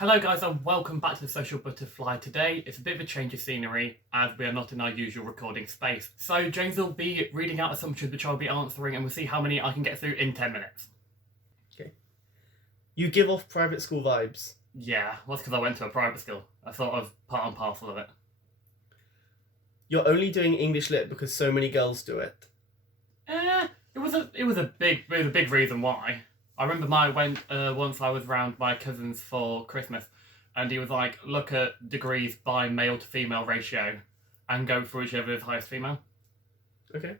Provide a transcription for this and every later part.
Hello guys and welcome back to the Social Butterfly. Today it's a bit of a change of scenery as we are not in our usual recording space. So James will be reading out assumptions which I'll be answering and we'll see how many I can get through in 10 minutes. Okay. You give off private school vibes. Yeah, that's because I went to a private school. I thought of part and parcel of it. You're only doing English Lit because so many girls do it. It was a big reason why. I remember once I was around my cousins for Christmas and he was like, look at degrees by male to female ratio and go for whichever is highest female. Okay.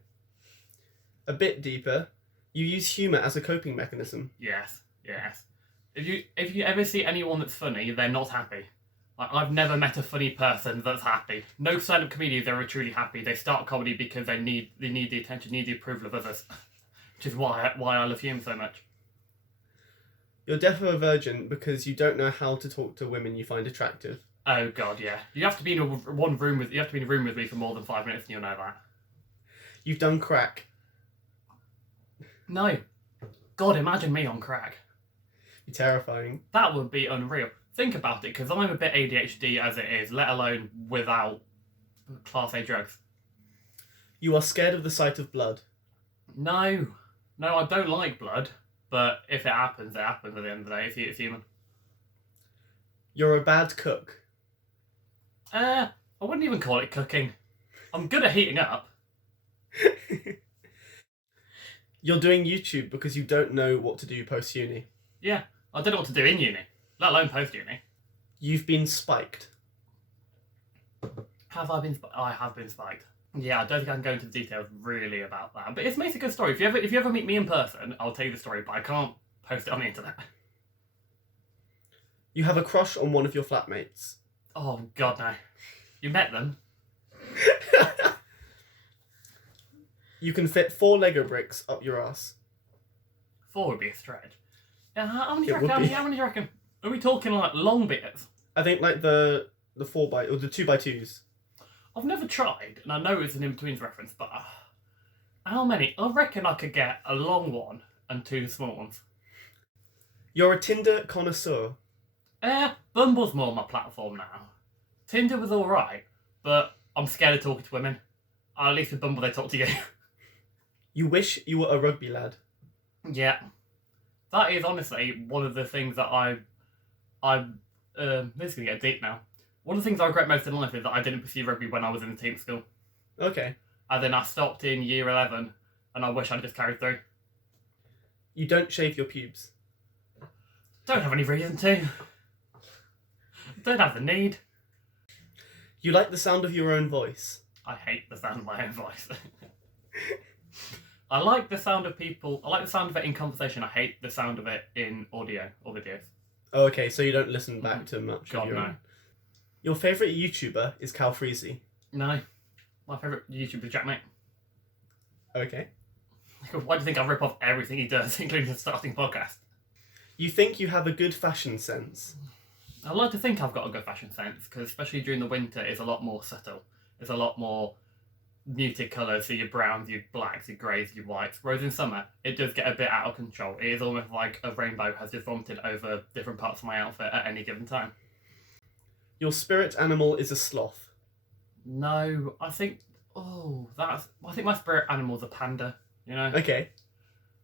A bit deeper, you use humour as a coping mechanism. Yes. If you ever see anyone that's funny, they're not happy. Like, I've never met a funny person that's happy. No stand-up comedians are truly happy. They start comedy because they need the attention, need the approval of others. Which is why I love humour so much. You're definitely a virgin because you don't know how to talk to women you find attractive. Oh god, yeah. You have to be in a room with me for more than 5 minutes and you'll know that. You've done crack. No. God, imagine me on crack. You're terrifying. That would be unreal. Think about it, because I'm a bit ADHD as it is, let alone without Class A drugs. You are scared of the sight of blood. No, I don't like blood, but if it happens at the end of the day. It's human. You're a bad cook. I wouldn't even call it cooking. I'm good at heating up. You're doing YouTube because you don't know what to do post-uni. Yeah, I don't know what to do in uni, let alone post-uni. You've been spiked. Have I been I have been spiked. Yeah, I don't think I can go into the details really about that. But it's a good story. If you ever meet me in person, I'll tell you the story, but I can't post it on the internet. You have a crush on one of your flatmates. Oh god, no. You met them? You can fit 4 Lego bricks up your ass. 4 would be a stretch. How many do you reckon? Are we talking like long bits? I think like the 4x or the 2x2s. I've never tried, and I know it's an in-betweens reference, but how many? I reckon I could get a long one and 2 small ones. You're a Tinder connoisseur. Bumble's more my platform now. Tinder was alright, but I'm scared of talking to women. At least with Bumble they talk to you. You wish you were a rugby lad. Yeah. That is honestly one of the things that this is going to get deep now. One of the things I regret most in life is that I didn't pursue rugby when I was in the team school. Okay. And then I stopped in year 11, and I wish I'd just carried through. You don't shave your pubes. Don't have any reason to. Don't have the need. You like the sound of your own voice. I hate the sound of my own voice. I like the sound of it in conversation. I hate the sound of it in audio or videos. Oh, okay, so you don't listen back to much God, of your no. own. Your favourite YouTuber is Cal Freezy. No. My favourite YouTuber is Jack Mate. Okay. Why do you think I rip off everything he does, including the starting podcast? You think you have a good fashion sense. I like to think I've got a good fashion sense, because especially during the winter, it's a lot more subtle. It's a lot more muted colours, so your browns, your blacks, your greys, your whites. Whereas in summer, it does get a bit out of control. It is almost like a rainbow has just vomited over different parts of my outfit at any given time. Your spirit animal is a sloth. No, I think my spirit animal's a panda, you know? Okay.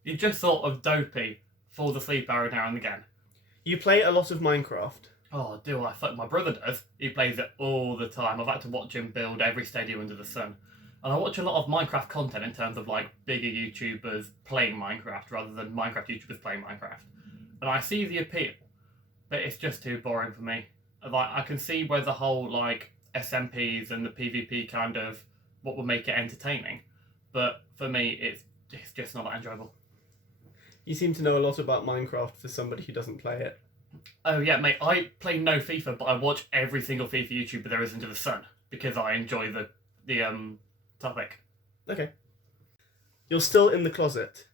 You're just sort of dopey, falls asleep every now and again. You play a lot of Minecraft. Oh, do I? Fuck, my brother does. He plays it all the time. I've had to watch him build every stadium under the sun. And I watch a lot of Minecraft content in terms of like bigger YouTubers playing Minecraft rather than Minecraft YouTubers playing Minecraft. And I see the appeal, but it's just too boring for me. Like, I can see where the whole like SMPs and the PvP kind of what would make it entertaining, but for me it's just not that enjoyable. You seem to know a lot about Minecraft for somebody who doesn't play it. Oh yeah, mate, I play no FIFA, but I watch every single FIFA YouTuber there is under the sun because I enjoy the topic. Okay. You're still in the closet.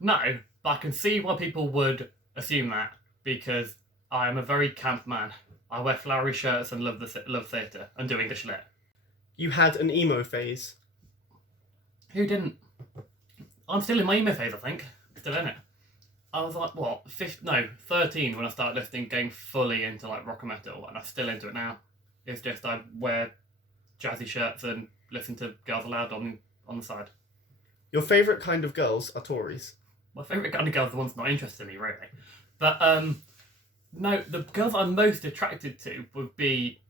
No, but I can see why people would assume that, because I am a very camp man. I wear flowery shirts and love theatre and do English lit. You had an emo phase. Who didn't? I'm still in my emo phase, I think. Still in it. I was like, what, 13 when I started listening, getting fully into like rock and metal, and I'm still into it now. It's just I wear jazzy shirts and listen to Girls Aloud on the side. Your favourite kind of girls are Tories. My favourite kind of girls are the ones not interested in me, really. But no, the girls I'm most attracted to would be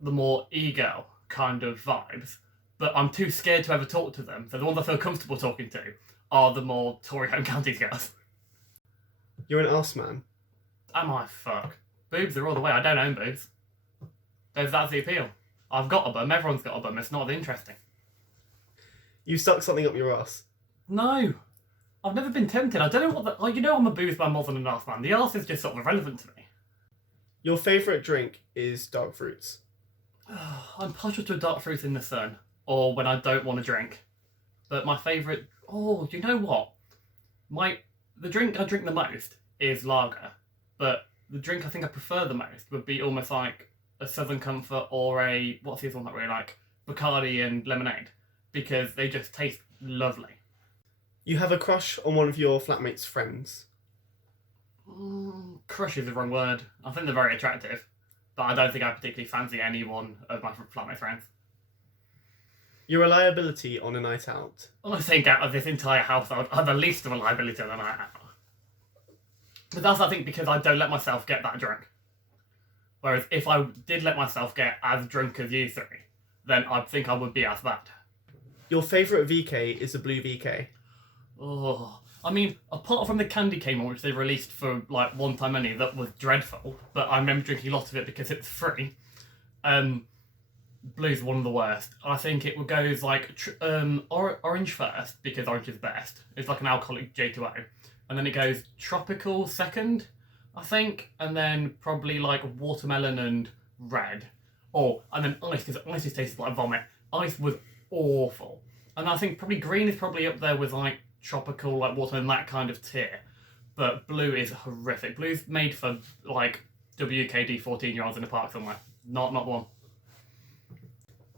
the more e-girl kind of vibes. But I'm too scared to ever talk to them. So the ones I feel comfortable talking to are the more Tory home counties girls. You're an arse man. Am I? Fuck. Boobs are all the way. I don't own boobs. That's the appeal. I've got a bum. Everyone's got a bum. It's not interesting. You stuck something up your ass. No. I've never been tempted. I don't know what the... Like, I'm a boobs man more than an arse man. The arse is just sort of irrelevant to me. Your favourite drink is dark fruits. I'm partial to a dark fruit in the sun. Or when I don't want to drink. But my favourite... Oh, do you know what? The drink I drink the most is lager. But the drink I think I prefer the most would be almost like a Southern Comfort or a... What's the other one that I really like? Bacardi and lemonade. Because they just taste lovely. You have a crush on one of your flatmate's friends. Crush is the wrong word. I think they're very attractive. But I don't think I particularly fancy any one of my flatmate friends. You're a liability on a night out. I think out of this entire house, I'm the least of a liability on a night out. But that's, I think, because I don't let myself get that drunk. Whereas if I did let myself get as drunk as you three, then I think I would be as bad. Your favourite VK is a blue VK. Oh, I mean, apart from the candy cane one, which they released for like one time only, that was dreadful. But I remember drinking lots of it because it was free. Blue's one of the worst. I think it goes like orange first because orange is best. It's like an alcoholic J2O, and then it goes tropical second, I think, and then probably like watermelon and red. And then ice, because ice just tastes like vomit. Ice was awful, and I think probably green is probably up there with like tropical, like watermelon, that kind of tier. But blue is horrific. Blue's made for like WKD 14-year-olds in a park somewhere. Not the one.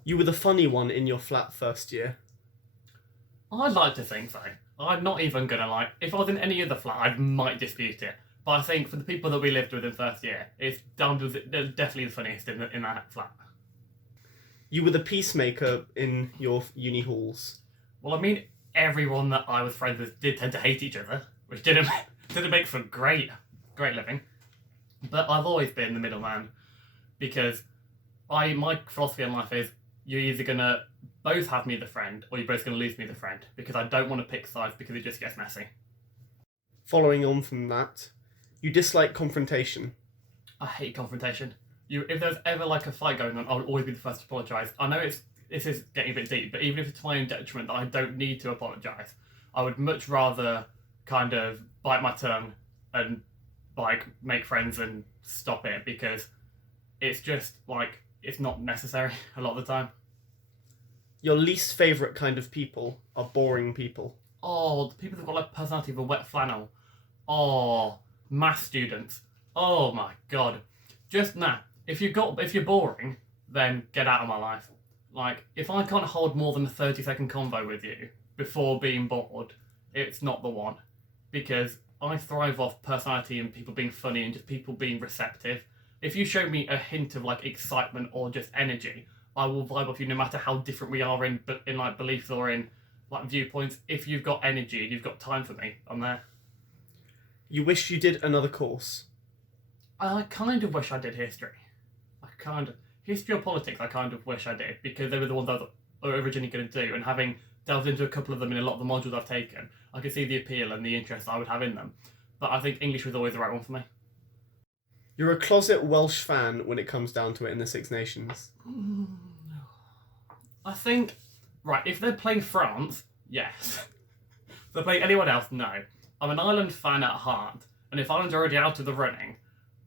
You were the funny one in your flat first year. I'd like to think so. I'm not even gonna if I was in any other flat, I might dispute it. But I think for the people that we lived with in first year, it's definitely the funniest in that flat. You were the peacemaker in your uni halls. Well, I mean, everyone that I was friends with did tend to hate each other, which didn't make for great living. But I've always been the middleman because my philosophy in life is you're either gonna both have me the friend or you're both gonna lose me the friend, because I don't want to pick sides because it just gets messy. Following on from that, you dislike confrontation. I hate confrontation. If there's ever like a fight going on, I'll always be the first to apologise. I know this is getting a bit deep, but even if it's to my own detriment that I don't need to apologise, I would much rather kind of bite my tongue and like make friends and stop it, because it's just like it's not necessary a lot of the time. Your least favourite kind of people are boring people. Oh, the people that've got like personality of a wet flannel. Oh, maths students. Oh my god. Just if you're boring, then get out of my life. Like, if I can't hold more than a 30-second convo with you before being bored, it's not the one. Because I thrive off personality and people being funny and just people being receptive. If you show me a hint of like excitement or just energy, I will vibe off you no matter how different we are in like beliefs or in like viewpoints. If you've got energy and you've got time for me, I'm there. You wish you did another course. I kind of wish I did history. History or politics, I kind of wish I did, because they were the ones I was originally going to do, and having delved into a couple of them in a lot of the modules I've taken, I could see the appeal and the interest I would have in them. But I think English was always the right one for me. You're a closet Welsh fan when it comes down to it in the Six Nations. I think, right, if they're playing France, yes. If they're playing anyone else, no. I'm an Ireland fan at heart, and if Ireland's already out of the running,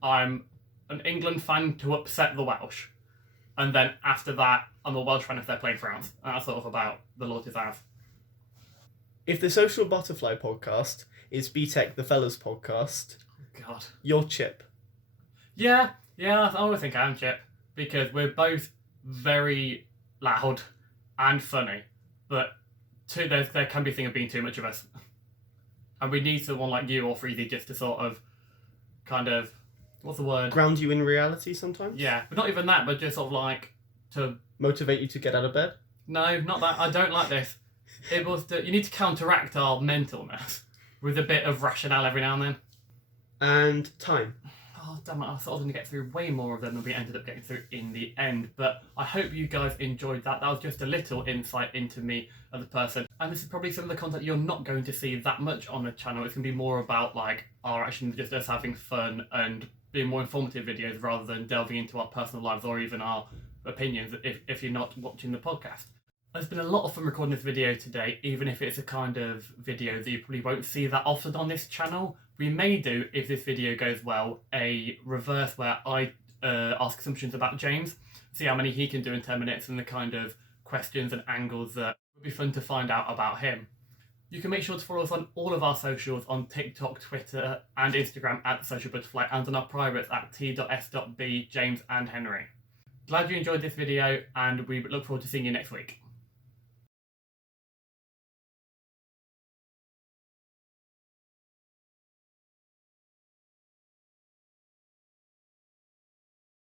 I'm an England fan to upset the Welsh. And then after that, I'm a Welsh fan if they're playing France. And that's sort of about the loyalties I have. If the Social Butterfly podcast is Btech the Fellas podcast, God. you're Chip. Yeah, I always think I'm Chip, because we're both very loud and funny, but there can be a thing of being too much of us. And we need someone like you or Freezy just to sort of, kind of, what's the word? Ground you in reality sometimes? Yeah, but not even that, but just sort of like to... Motivate you to get out of bed? No, not that. I don't like this. It was you need to counteract our mentalness with a bit of rationale every now and then. And time. Oh, damn it, I thought I was going to get through way more of them than we ended up getting through in the end. But I hope you guys enjoyed that. That was just a little insight into me as a person. And this is probably some of the content you're not going to see that much on the channel. It's going to be more about, like, our actions, just us having fun and being more informative videos rather than delving into our personal lives or even our opinions if you're not watching the podcast. It's been a lot of fun recording this video today, even if it's a kind of video that you probably won't see that often on this channel. We may do, if this video goes well, a reverse where I ask assumptions about James, see how many he can do in 10 minutes and the kind of questions and angles that would be fun to find out about him. You can make sure to follow us on all of our socials on TikTok, Twitter and Instagram at Social Butterfly and on our privates at T.S.B, James and Henry. Glad you enjoyed this video and we look forward to seeing you next week.